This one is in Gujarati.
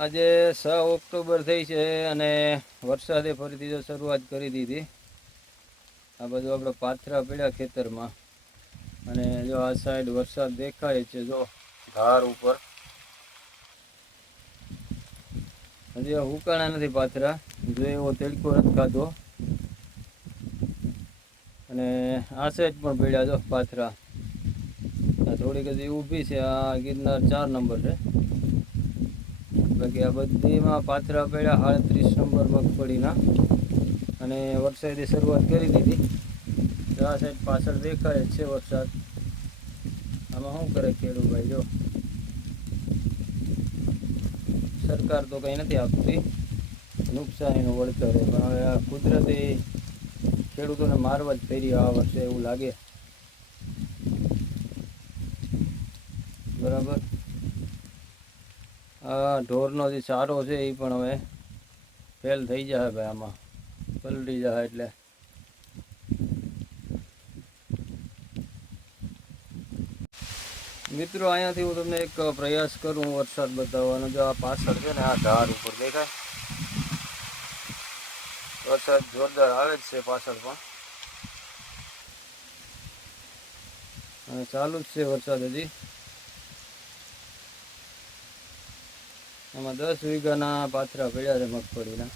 આજે છ ઓક્ટોબર થઈ છે અને વરસાદે ફરીથી જો શરૂઆત કરી દીધી. આ બધું આપણે પાથરા પડ્યા ખેતરમાં. અને જો આ સાઈડ વરસાદ દેખાય છે, જો ધાર ઉપર. હજી હુકાણા નથી પાથરા. જો એવો તેડકો રખાતો અને આ સાઈડ પણ પડ્યા જો પાથરા. થોડીક હજી ઊભી છે, આ ગિરનાર ચાર નંબર છે. બાકી આ બધીમાં પાથરા પડ્યા આડત્રીસ નંબર મગફળીના. અને વરસાદે શરૂઆત કરી દીધી. તો આ સાઈડ પાછળ દેખાય છે વરસાદ. આમાં શું કરે ખેડૂભાઈ જો? સરકાર તો કંઈ નથી આપતી. નુકસાનીનું વળતર પણ હવે આ કુદરતી ખેડૂતોને મારવા જ પહેરી આ વર્ષે એવું લાગે. બરાબર? આ ઢોરનો જે ચારો છે એ પણ હવે ફેલ થઈ જાય ભાઈ આમાં. પલટી જાય એટલે. મિત્રો, અહીંયાથી હું તમને એક પ્રયાસ કરું વરસાદ બતાવવાનો. જો આ પાછળ છે ને આ ધાર ઉપર દેખાય. વરસાદ જોરદાર આવે જ છે પાછળ પણ. ચાલુ જ છે વરસાદ હજી. એમાં દસ વીઘાના પાથરા પડ્યા છે મગફળીના.